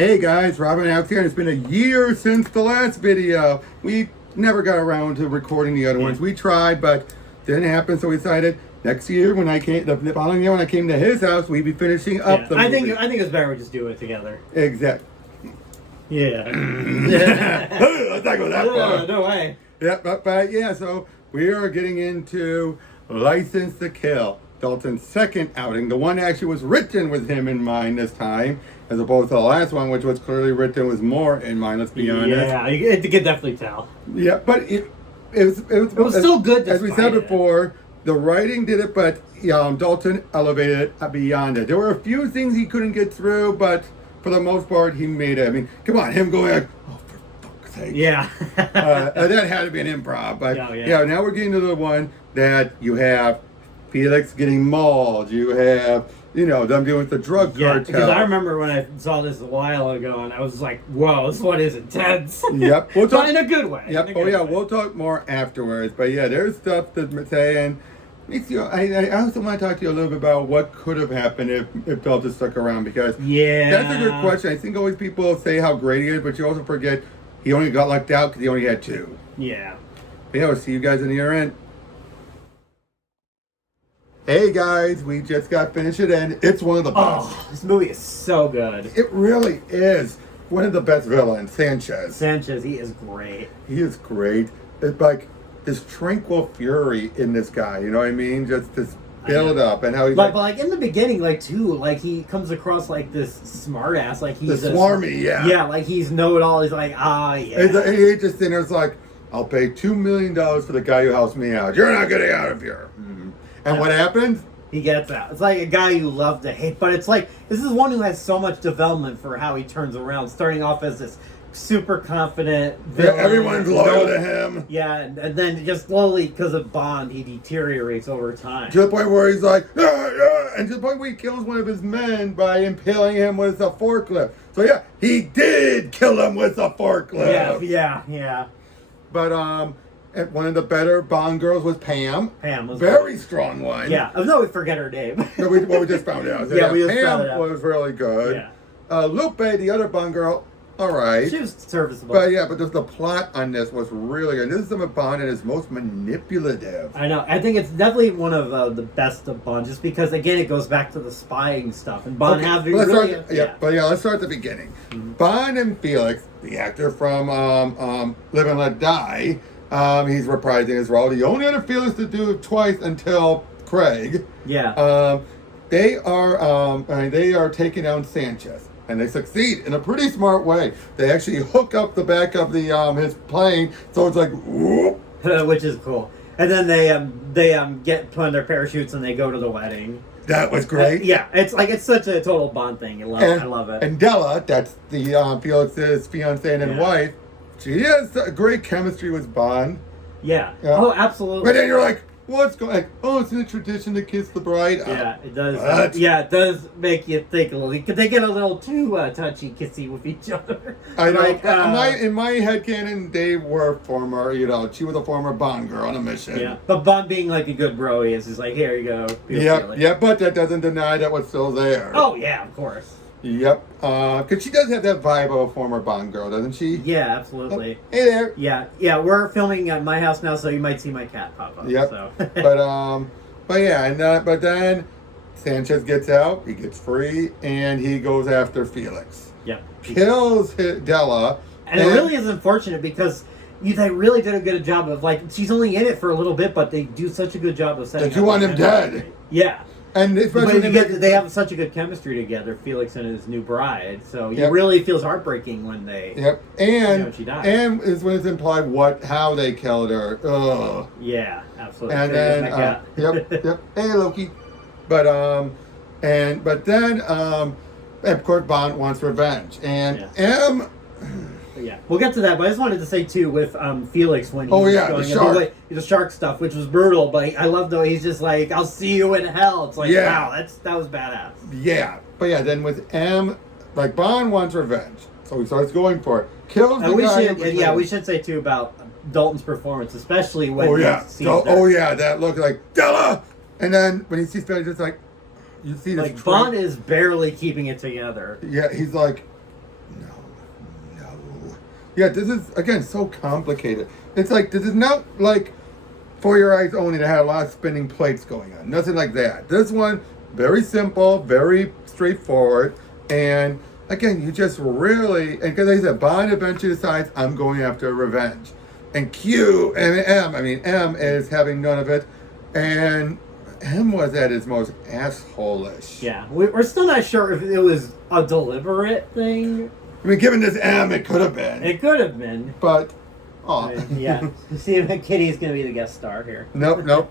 Hey guys, Robin Alex here, and it's been a year since the last video. We never got around to recording the other ones. We tried, but didn't happen, so we decided next year when I came, the following year when I came to his house, we'd be finishing up the movie. I think it's better we just do it together. Exactly. Yeah. Let's not go that far. No way. Yeah, but yeah, so we are getting into License to Kill. Dalton's second outing. The one actually was written with him in mind this time, as opposed to the last one, which was clearly written with more in mind, let's be honest. Yeah, you could definitely tell. Yeah, but it was still good as we said despite before, the writing did it, but Dalton elevated it beyond it. There were a few things he couldn't get through, but for the most part, he made it. I mean, come on, him going like, oh, for fuck's sake. Yeah. That had to be an improv. But yeah, now we're getting to the one that you have Felix getting mauled. You have, them dealing with the drug cartel. Because I remember when I saw this a while ago, and I was like, whoa, this one is intense. Yep. We'll talk in a good way. Yep. We'll talk more afterwards. But yeah, there's stuff to say, and I also want to talk to you a little bit about what could have happened if Dalton stuck around, because that's a good question. I think always people say how great he is, but you also forget he only got lucked out because he only had 2. Yeah. But yeah, we'll see you guys in the other end. Hey guys, we just got finished it, and it's one of the best. Oh, this movie is so good. It really is. One of the best villains, Sanchez. He is great. He is great. It's like this tranquil fury in this guy, you know what I mean? Just this build up and how he's but like in the beginning, he comes across like this smart ass, like he's the swarmy, yeah. Yeah, like he's know-it-all. He's like, yeah. And he just sitting there's like, I'll pay $2 million for the guy who helps me out. You're not getting out of here. Mm-hmm. And what happens? He gets out. It's like a guy you love to hate, but it's like, this is one who has so much development for how he turns around, starting off as this super confident villain. Yeah, everyone's loyal to him. Yeah, and then just slowly, because of Bond, he deteriorates over time. To the point where he's like, and to the point where he kills one of his men by impaling him with a forklift. So yeah, he did kill him with a forklift. Yeah. But and one of the better Bond girls was Pam. Pam was very strong one. Yeah, no, we forget her name. No, we just found out. So we just Pam found it out. was really good. Yeah. Lupe, the other Bond girl, all right. She was serviceable. But yeah, the plot on this was really good. This is some of Bond at his most manipulative. I know. I think it's definitely one of the best of Bond, just because again it goes back to the spying stuff, and Bond has really. Let's start at the beginning. Mm-hmm. Bond and Felix, the actor from Live and Let Die. He's reprising his role. The only other Felix to do it twice until Craig. Yeah. They are taking down Sanchez, and they succeed in a pretty smart way. They actually hook up the back of the his plane, so it's like whoop, which is cool. And then they get put on their parachutes and they go to the wedding. That was great. It's such a total Bond thing. I love it. And Della, that's the Felix's fiancée and wife. She has a great chemistry with Bond. Yeah. Oh, absolutely. But then you're like, what's going on? Oh, it's in a tradition to kiss the bride. Yeah, it does. It does make you think a little. They get a little too touchy kissy with each other. I know. In my headcanon, they were former, she was a former Bond girl on a mission. Yeah. But Bond being like a good bro, he's like, here you go. Yeah, but that doesn't deny that was still there. Oh, yeah, of course. Yep, because she does have that vibe of a former Bond girl, doesn't she? Yeah, absolutely. Hey there. Yeah. We're filming at my house now, so you might see my cat pop up. Yep. So. but then Sanchez gets out, he gets free, and he goes after Felix. Yeah. Kills Della. And it really is unfortunate because they really did a good job of, she's only in it for a little bit, but they do such a good job of setting up. You want him dead. Yeah. And especially they have such a good chemistry together, Felix and his new bride. So it really feels heartbreaking when they. Yep, and she dies. And is when it's implied how they killed her. Ugh. Yeah, absolutely. And then yep. Hey Loki, but then of course Bond wants revenge, and Yeah, we'll get to that, but I just wanted to say too with Felix when he's going the shark stuff, which was brutal, but I love though he's just like, I'll see you in hell. It's like, wow, that was badass. Yeah, but then with M, Bond wants revenge, so he starts going for it. Kills the guy. We should say too about Dalton's performance, especially when that look like Della, and then when he sees Felix, it's like you see this Bond is barely keeping it together. Yeah, he's like, Yeah, this is, again, so complicated. It's like, this is not like For Your Eyes Only that had a lot of spinning plates going on. Nothing like that. This one, very simple, very straightforward. And again, you just really, and because I said, Bond eventually decides, I'm going after revenge. And Q and M is having none of it. And M was at his most asshole-ish. Yeah, we're still not sure if it was a deliberate thing. I mean, given this M, it could have been. It could have been. But, oh. Yeah. See if Kitty's going to be the guest star here. Nope.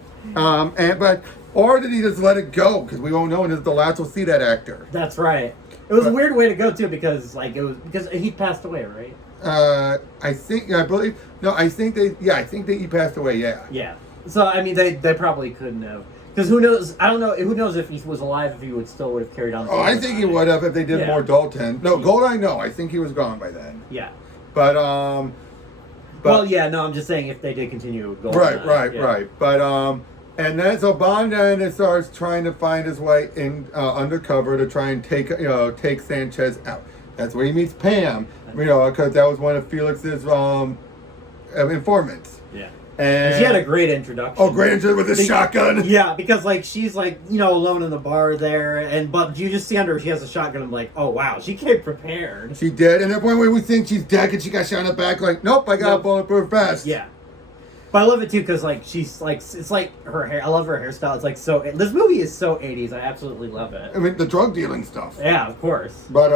Or did he just let it go? Because we won't know, and this is the last we'll see that actor. That's right. It was a weird way to go too, because he passed away, right? I think that he passed away. Yeah. Yeah. So I mean, they probably couldn't have, because who knows? I don't know. Who knows if he was alive, if he would have carried on. Oh, I think he would have if they did more Dalton. No, Goldeneye. No, I think he was gone by then. Yeah. But well, yeah. No, I'm just saying if they did continue with Goldeneye. Right. But and then so Bond then starts trying to find his way in undercover to try and take Sanchez out. That's where he meets Pam, because that was one of Felix's informants. Yeah. And she had a great introduction. Oh, great introduction with the shotgun. Yeah, because she's alone in the bar there, but you just see under her she has a shotgun. I'm like, oh wow, she came prepared. She did, and at one point we think she's dead because she got shot in the back. Like, nope, I got a bulletproof vest. Yeah. But I love it too because she's it's like her hair. I love her hairstyle. It's like so. This movie is so 80s. I absolutely love it. I mean, the drug dealing stuff. Yeah, of course. But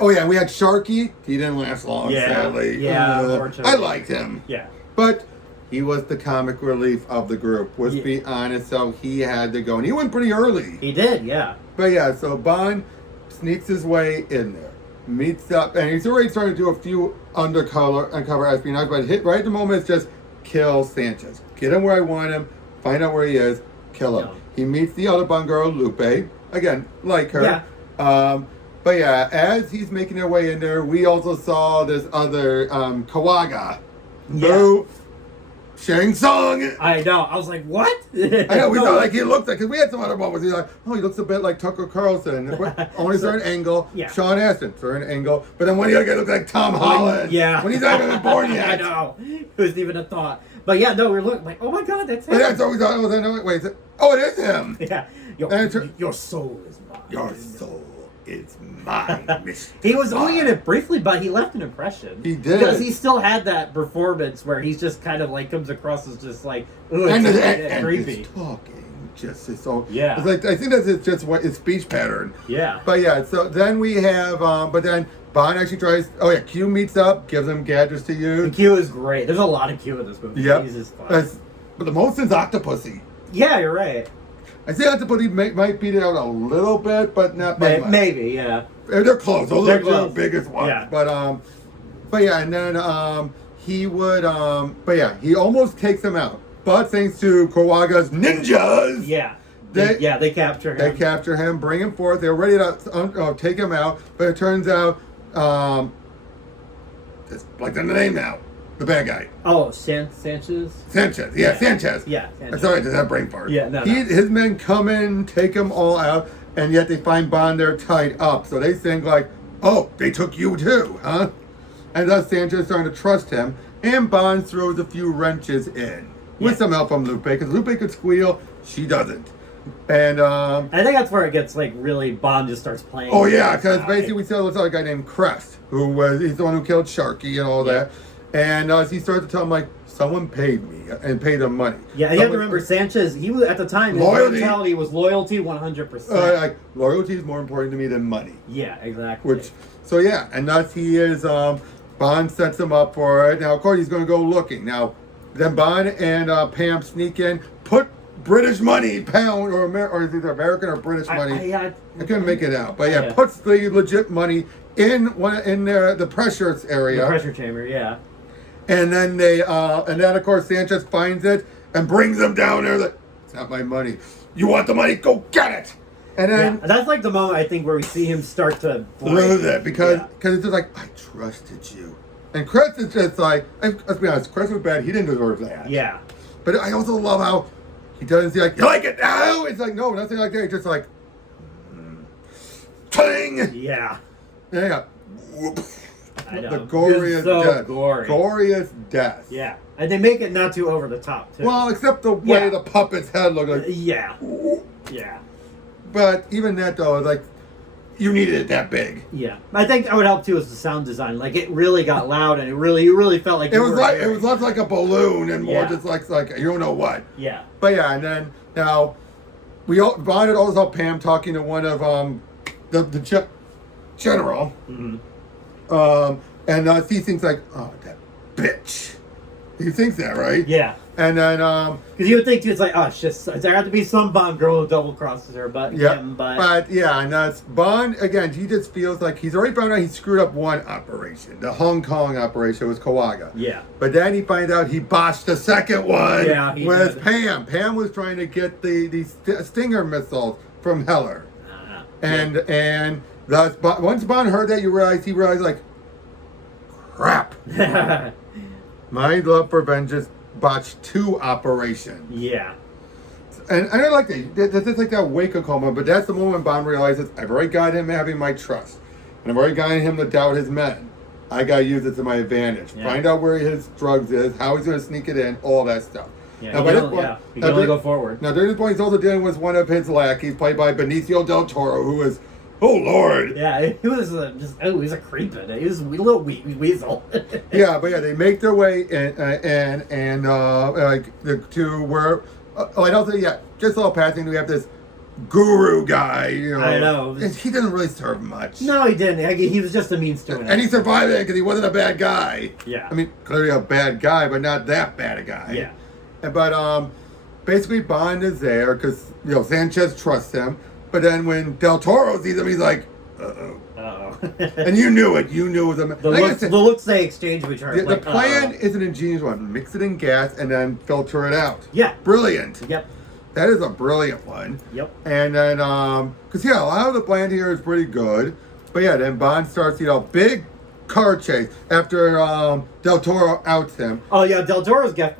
oh yeah, we had Sharky. He didn't last long, sadly. Yeah, unfortunately. I liked him. Yeah. But he was the comic relief of the group. Let's be honest. So he had to go, and he went pretty early. He did, yeah. But yeah, so Bond sneaks his way in there, meets up, and he's already starting to do a few undercover espionage. But right at the moment, it's just kill Sanchez, get him where I want him, find out where he is, kill him. He meets the other Bond girl, Lupe. Again, like her. Yeah. But yeah, as he's making their way in there, we also saw this other Kawaga, who Shang Tsung. I know. I was like, what? I know. We thought he looked like, because we had some other moments. He's like, oh, he looks a bit like Tucker Carlson. Only certain angle. Yeah. Sean Astin, certain angle. But then when the other guy looks like Tom Holland. Yeah. When he's not even born yet. I know. It wasn't even a thought. But yeah, no, we're looking like, oh my God, that's him. But that's what we thought. Wait, it is him. Yeah. Your soul is mine. Your soul is mine. He was only in it briefly, but he left an impression. He did. Because he still had that performance where he's just kind of comes across as just like, ooh, and creepy. He's talking just so. Yeah. It's like, I think that's just what his speech pattern. Yeah. But yeah, so then we have, but then Bond actually tries, Q meets up, gives him gadgets to use. And Q is great. There's a lot of Q in this movie. Yep. He's just fun. But the most is Octopussy. Yeah, you're right. I say Octopussy might beat it out a little bit, but not by much. Maybe, yeah. They're close. Those They're are close. the biggest ones. Yeah. But yeah, and then he would, but yeah, he almost takes him out. But thanks to Kawaga's ninjas. Yeah. They capture him. They capture him, bring him forth. They're ready to take him out. But it turns out, it's like the name now. The bad guy. Oh, Sanchez? Sanchez. Yeah, Sanchez. Yeah, Sanchez. Sorry, does that brain fart? Yeah, no. His men come in, take them all out, and yet they find Bond there tied up. So they think like, oh, they took you too, huh? And thus Sanchez is starting to trust him, and Bond throws a few wrenches in. With some help from Lupe, because Lupe could squeal, she doesn't. And I think that's where it gets really Bond just starts playing. Oh yeah, because basically we saw this other guy named Crest, he's the one who killed Sharky and all that. And he starts to tell him someone paid me and paid him money. Yeah, you have to remember Sanchez. He was at the time. His mentality was loyalty, 100%. Loyalty is more important to me than money. Yeah, exactly. And thus he is. Bond sets him up for it. Now, of course, he's going to go looking. Now, then Bond and Pam sneak in, put British money, pound or is it American or British money? I couldn't make it out, but puts the legit money in the pressure area. The pressure chamber, yeah. And then of course Sanchez finds it and brings them down there. Like, it's not my money. You want the money? Go get it. And then that's the moment I think where we see him start to lose it because it's just like, I trusted you. And Chris is just like, let's be honest, Chris was bad. He didn't deserve that. Yeah. But I also love how he doesn't say you like it now. It's like no, nothing like that. It's just like, cling. Yeah. Yeah. I know. The goriest It's so death. gory. Goriest death. Yeah. And they make it not too over the top, too. Well, except the way the puppet's head looked like. Yeah. Yeah. But even that, though, like, you needed it that big. Yeah. I think that would help, too, is the sound design. Like, it really got loud, and you really felt like It was less like a balloon and more just like you don't know what. Yeah. But yeah, and then, now, Bond had always saw Pam talking to one of, the general. Mm-hmm. And he thinks like, oh, that bitch. He thinks that, right? Yeah. And then, because you would think too, it's like, oh, it's just there have to be some Bond girl who double crosses her, but yeah, and that's Bond again. He just feels like he's already found out he screwed up one operation. The Hong Kong operation was Kawaga. Yeah. But then he finds out he botched the second one. Yeah, with Pam. Pam was trying to get the Stinger missiles from Heller, and thus once Bond heard that, he realized like, crap. My love for vengeance botched 2 operations. Yeah. And I don't like that. That's like that wake-up call moment, but that's the moment Bond realizes, I've already got him having my trust. And I've already gotten him to doubt his men. I got to use it to my advantage. Yeah. Find out where his drugs is, how he's going to sneak it in, all that stuff. Yeah, he can only go forward. Now, during this point, he's also dealing with one of his lackeys, played by Benicio del Toro, who is, oh, Lord. Yeah, he was he's a creep in it. He was a little weasel. Yeah, but yeah, they make their way in, to where, I don't think, just a little passing, we have this guru guy, you know. I know. He didn't really serve much. No, he didn't. He was just a means to it. And he survived it because he wasn't a bad guy. Yeah. I mean, clearly a bad guy, but not that bad a guy. Yeah. But basically Bond is there because, Sanchez trusts him. But then when Del Toro sees him, he's like, uh-oh. And you knew it. You knew it was the looks they exchange with her. The plan is an ingenious one. Mix it in gas and then filter it out. Yeah. Brilliant. Yep. That is a brilliant one. Yep. And then, because, a lot of the plan here is pretty good. But yeah, then Bond starts, big car chase after Del Toro outs him. Oh, yeah, Del Toro's death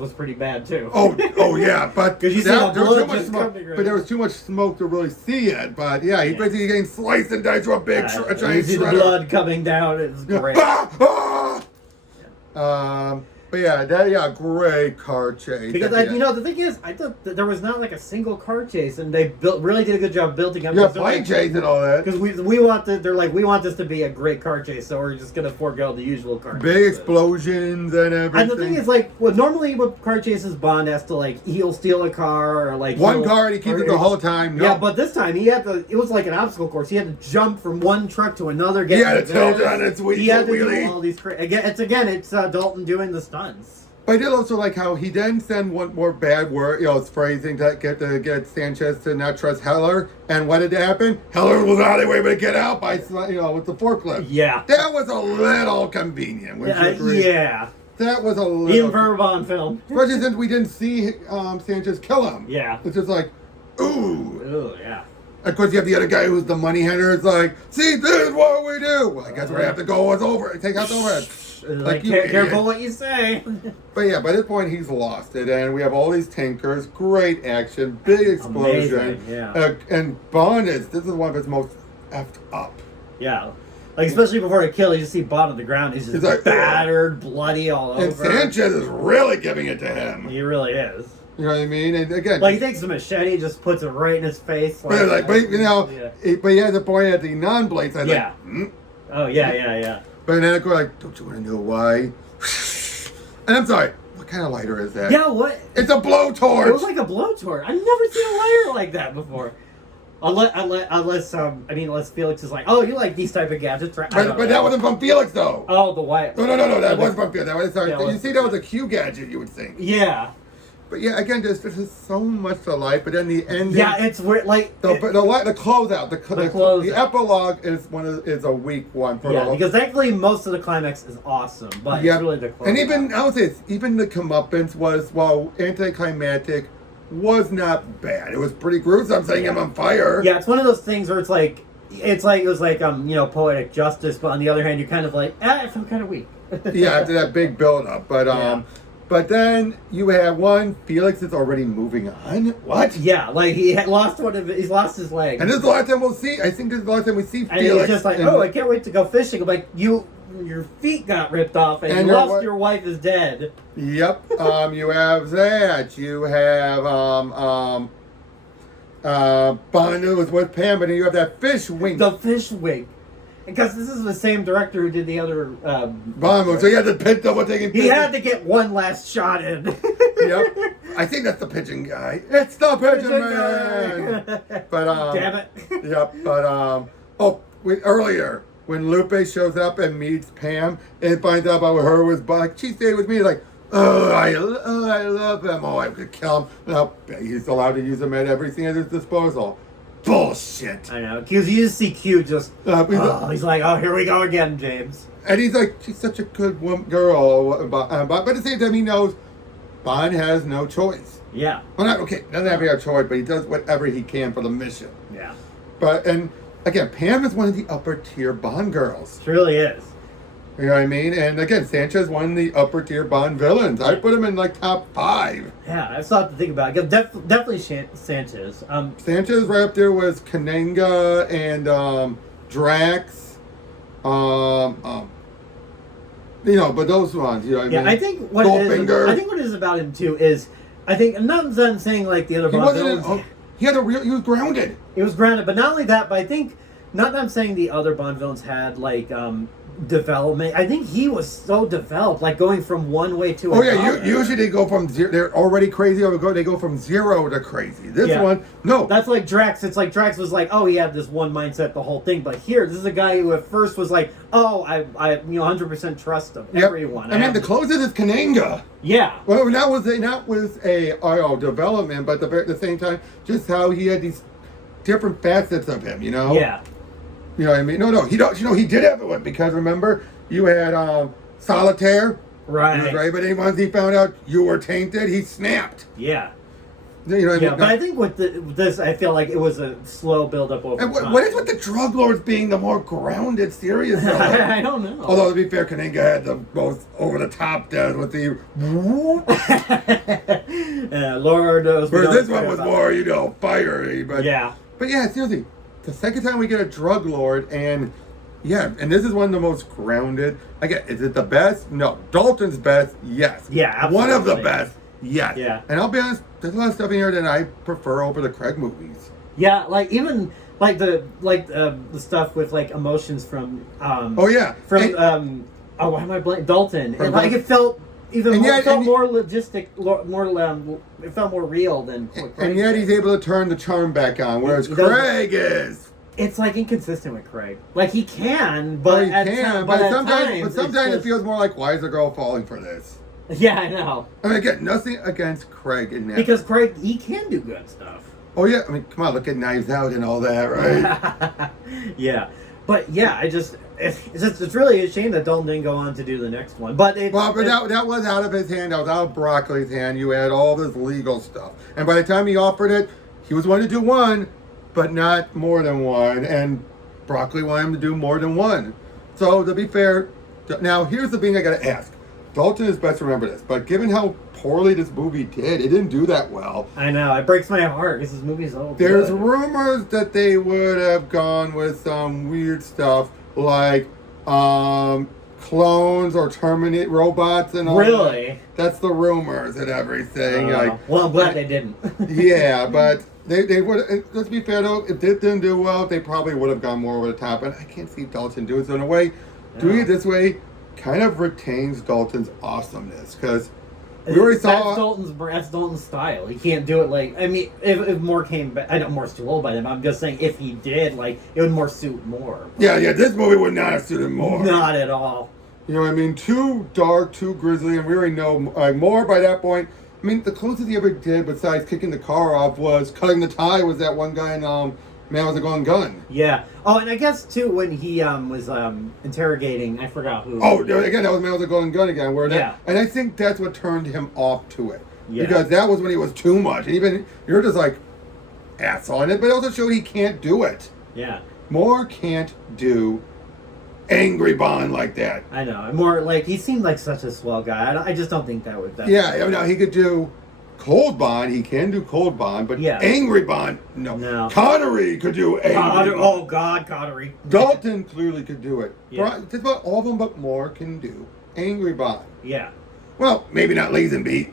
was pretty bad, too. Oh yeah, but because you see the blood just smoke, but there was too much smoke to really see it. But yeah, he's basically getting sliced and diced to a big giant you see shredder. The blood coming down. It's great. But yeah, great car chase. Because the thing is, I thought that there was not like a single car chase, and they really did a good job building up. Yeah, plane chase and all that. Because we want this to be a great car chase, so we're just gonna forego the usual car. Big explosions and everything. And the thing is, normally with car chases, Bond has to he'll steal a car or one car and he keeps it the whole time. No. Yeah, but this time he had to. It was like an obstacle course. He had to jump from one truck to another. He had to tilt it on its wheelie. He had to do all these. It's Dalton doing the stunts. But I did also like how he then sent one more bad word, it's phrasing to get Sanchez to not trust Heller. And what did happen? Heller was not able to get out by, with the forklift. Yeah. That was a little convenient. Yeah. That was a little... Even for a Bond film. Especially since we didn't see Sanchez kill him. Yeah. It's just like, ooh. Ooh, yeah. Of course, you have the other guy who's the money handler. It's like, see, this is what we do. Well, I guess we're going to have to go over. Take out the overhead. Careful what you say. But yeah, by this point he's lost it, and we have all these tankers, great action, big explosion. Amazing, yeah. And Bond this is one of his most effed up. Yeah. Especially before the kill, you just see Bond on the ground. He's just battered, bloody all over. And Sanchez is really giving it to him. He really is. You know what I mean? And again, he takes a machete, just puts it right in his face. But he has a point at the non-blade side. Yeah. Oh yeah. But then I go don't you want to know why? And I'm sorry, what kind of lighter is that? Yeah, what? It's a blowtorch. It was like a blowtorch. I've never seen a lighter like that before. Unless Felix is like, oh, you like these type of gadgets, right? But that wasn't from Felix, though. Oh, the white. No, that wasn't from Felix. You see, that was a Q gadget, you would think. Yeah. But yeah, again, there's so much to like. But then the ending. Yeah, it's weird. The closeout, the epilogue is a weak one. Because thankfully most of the climax is awesome, but it's really the closeout. And I would say even the comeuppance was, while anticlimactic, was not bad. It was pretty gruesome, setting him on fire. Yeah, it's one of those things where it was like poetic justice, but on the other hand, you're kind of like, it felt kind of weak. Yeah, after that big build up, but But then you have one, Felix is already moving on. What? Yeah, like he had lost he's lost his leg. And this is the last time we'll see, I think this is the last time we see and Felix. he's just like, oh, I can't wait to go fishing. I'm like, your feet got ripped off and you lost your wife is dead. Yep. You have that. You have Bond was with Pam, but then you have that fish wing. The fish wing. Because this is the same director who did the other Bond movie. So he had to pitch double taking. He had to get one last shot in. Yep. I think that's the pigeon guy. It's the pigeon man. But damn it. Yep. But earlier when Lupe shows up and meets Pam and finds out about her was like she stayed with me like. I love him. Oh, I could kill him. No, he's allowed to use him at everything at his disposal. Bullshit. I know. Because you just see Q just. He's like, oh, here we go again, James. And he's like, she's such a good girl. But at the same time, he knows Bond has no choice. Yeah. Well, doesn't have a choice, but he does whatever he can for the mission. Yeah. And again, Pam is one of the upper tier Bond girls. She really is. You know what I mean? And again, Sanchez one of the upper tier Bond villains. I put him in like top 5. Yeah, I still have to think about it. Definitely Sanchez. Sanchez right up there was Kananga and Drax. But those ones, you know what I mean? I think what it is about him too is, I'm not saying like the other Bond villains. He was grounded. He was grounded, but not only that, but I think, not that I'm saying the other Bond villains had like development. I think he was so developed, like going from one way to another. Oh yeah, usually they go from zero. They're already crazy. They go from 0 to crazy. This one, no. That's like Drax. It's like Drax was like, oh, he had this one mindset the whole thing. But here, this is a guy who at first was like, oh, I 100% trust him. Yep. Everyone. I mean, the closest is Kananga. Yeah. Well, that was a development, but at the same time, just how he had these different facets of him. You know. Yeah. You know what I mean? No, he don't. He did have one because remember you had Solitaire, right? Right, but then once he found out you were tainted, he snapped. Yeah. You know what I mean? But I think with this, I feel like it was a slow build up over time. What is with the drug lords being the more grounded, serious? I don't know. Although to be fair, Kananga had the most over the top death with the. Lord knows. Where this one was more, fiery. But yeah. But yeah, seriously. The second time we get a drug lord, and this is one of the most grounded. Again, is it the best? No. Dalton's best? Yes. Yeah, absolutely. One of the best? Yes. Yeah. And I'll be honest, there's a lot of stuff in here that I prefer over the Craig movies. Yeah, like even like the stuff with like emotions from why am I blank? Dalton. And like it felt more logistic, it felt more real than what Craig and yet did. he's able to turn the charm back on, whereas Craig is. It's like inconsistent with Craig. Like he can, but sometimes it feels more like, why is the girl falling for this? Yeah, I know. I mean, again, nothing against Craig in that. Because Craig, he can do good stuff. Oh yeah, I mean, come on, look at Knives Out and all that, right? Yeah, but yeah, it's really a shame that Dalton didn't go on to do the next one. But that was out of his hand. That was out of Broccoli's hand. You had all this legal stuff, and by the time he offered it, he was wanting to do one, but not more than one. And Broccoli wanted him to do more than one. So to be fair, now here's the thing I got to ask. Dalton is best to remember this, but given how poorly this movie did, it didn't do that well. I know, it breaks my heart because this movie's so good. There's rumors that they would have gone with some weird stuff like clones or terminate robots and all really? That. That's the rumors and everything. Well, I'm glad they didn't. Yeah, but they would. Let's be fair though, if it didn't do well, they probably would have gone more over the top. And I can't see Dalton doing it. So in a way, doing it this way kind of retains Dalton's awesomeness because we already saw that's Dalton's style. He can't do it like if Moore came back. I know Moore's too old by then. I'm just saying if he did, like it would more suit Moore. Yeah. This movie would not have suited Moore. Not at all. You know what I mean? Too dark, too grisly, and we already know Moore by that point. I mean, the closest he ever did besides kicking the car off was cutting the tie. Was that one guy in Man with a Golden Gun? Yeah. Oh, and I guess too when he was interrogating, I forgot who. Oh, again, that was Man with a Golden Gun again. And I think that's what turned him off to it. Yeah. Because that was when he was too much. And even you're just like asshole in it, but it also showed he can't do it. Yeah. Moore can't do angry Bond like that. I know. And more like, he seemed like such a swell guy. I just don't think that would... Yeah, no, he could do cold Bond. He can do cold Bond, but angry Bond, no. Connery could do angry Bond. Oh, God, Connery. Dalton clearly could do it. Yeah. Just about all of them but more can do angry Bond. Yeah. Well, maybe not Lazenby.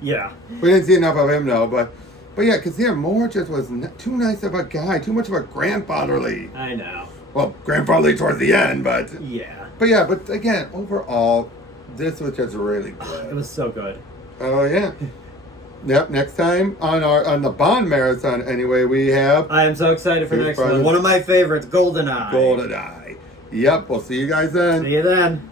Yeah. We didn't see enough of him, though, but yeah, because Moore just was too nice of a guy, too much of a grandfatherly. I know. Well, grandfatherly towards the end, but... Yeah. But again, overall, this was just really good. It was so good. Oh, yeah. Yep, next time on the Bond Marathon, anyway, we have... I am so excited for the next one. One of my favorites, GoldenEye. GoldenEye. Yep, we'll see you guys then. See you then.